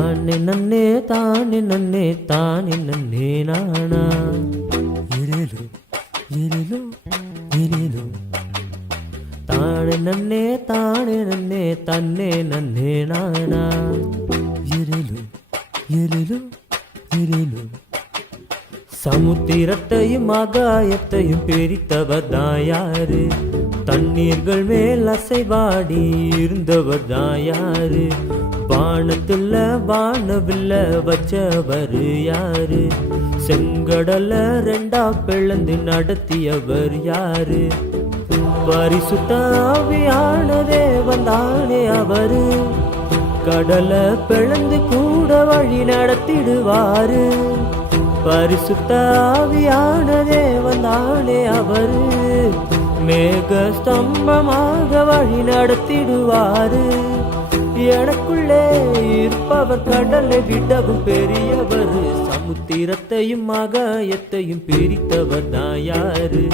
தானே நன்னே தானே நன்னே தானே நன்னே நானா ஏலேலோ ஏலேலோ ஏலேலோ தானே நன்னே தன்னே நன்னே நானா ஏலேலோ ஏலேலோ ஏலேலோ சமுத்திரத்தையும் ஆகாயத்தையும் பிரித்தவர் தான் யாரு? தண்ணீர்கள் மேல் அசைவாடி இருந்தவர் தான் யாரு? வானத்துல வானவில்ல வச்சவர் யாரு? செங்கடல ரெண்டா பிளந்து நடத்தியவர் யாரு? பரிசுத்த ஆவியான தேவன் தானே அவரு. கடலை பிளந்து கூட வழி நடத்திடுவாரு. பரிசுத்த ஆவியான தேவன் தானே அவரு. மேக ஸ்தம்பமாக வழி நடத்திடுவாரு. எனக்குள்ளே இருப்பவர் கடலை விடவும் பெரியவர். சமுத்திரத்தையும் ஆகாயத்தையும் பிரித்தவர் தான் யாரு?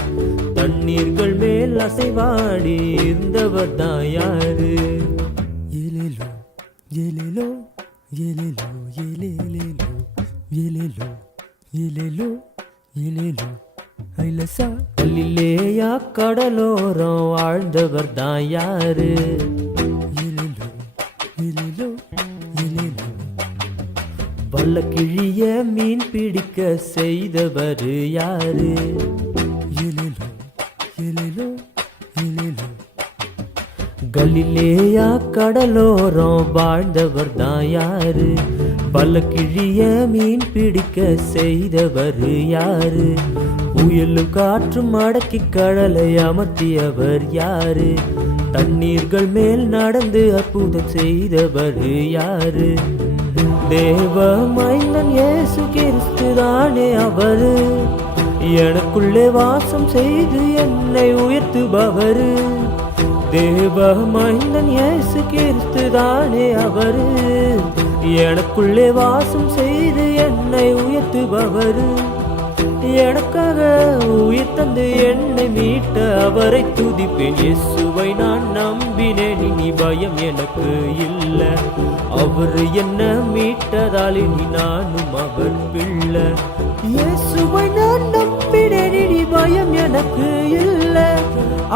தண்ணீர்கள் மேல் அசைவாடி இருந்தவர் தான் யாரு? ஏலேலோ ஏலேலோ ஏலேலோ ஏலேலேலோ ஏலேலோ ஏலேலோ ஏலேலோ ஐலசா. கலிலேயா கடலோரம் வாழ்ந்தவர் தான் யாரு? ஏலேலோ ஏலேலோ ஏலேலோ வல்ல கிழிய மீன் பிடிக்க செய்தவர் யாரு? ஏலேலோ ஏலேலோ ஏலேலோ கலிலேயா கடலோரம் வாழ்ந்தவர் தான் யாரு? பல கிழிய மீன் பிடிக்க செய்தவர் யாரு? புயலும் காற்றும் அடக்கி கடலை அமர்த்தியவர் யாரு? தண்ணீர்கள் மேல் நடந்து அற்புதம் செய்தவர் யாரு? தேவ மைந்தன் இயேசு கிறிஸ்து தானே அவரு. எனக்குள்ளே வாசம் செய்து என்னை உயர்த்துபவரு. தேவ மைந்தன் இயேசு கிறிஸ்து தானே அவரு. எனக்குள்ளே வாசம் செய்து என்னை உயர்த்துபவரு. எனக்காக உயிர் தந்து என்னை மீட்ட அவரை துதிப்பேன். இயேசுவை நான் நம்பினேன், இனி பயம் எனக்கு இல்லை. அவர் என்ன மீட்டதால் இனி நானும் அவர் பிள்ளை. இயேசுவை நான் நம்பினேன், இனி பயம் எனக்கு இல்லை.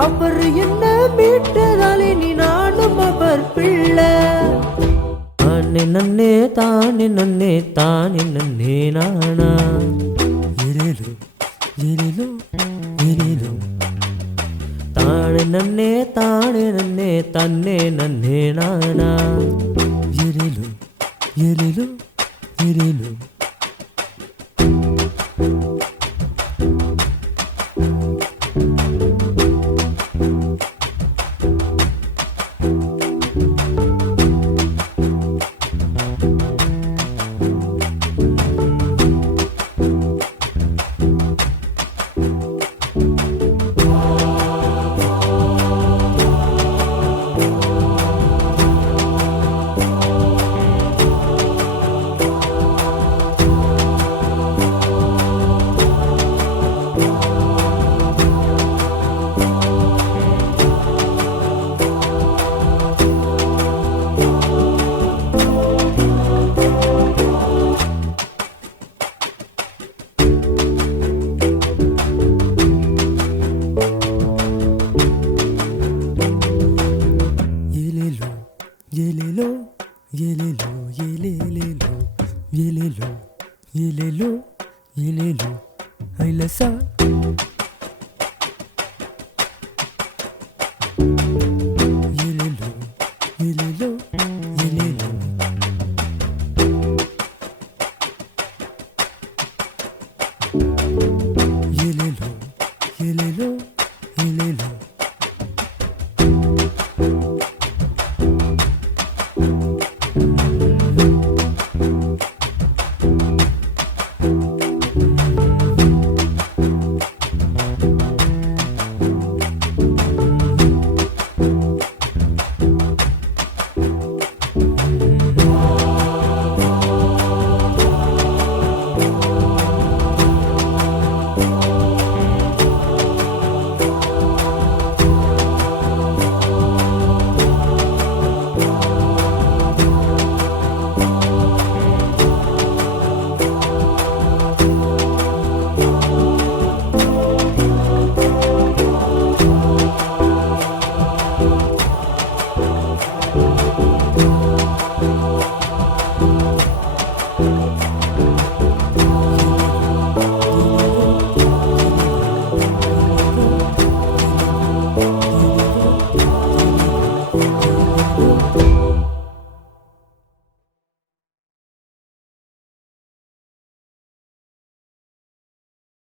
அவர் என்ன மீட்டதால் இனி நானும் அவர் பிள்ளை. தானே நன்னே தானே நன்னே நானா ஏலேலோ ஏலேலோ ஏலேலோ தானே நன்னே தன்னே நன்னே நானா ஏலேலோ ஏலேலோ ஏலேலோ ஏலேலோ ஏலேலோ ஏலேலேலோ ஏலேலோ ஏலேலோ ஏலேலோ ஐலசா.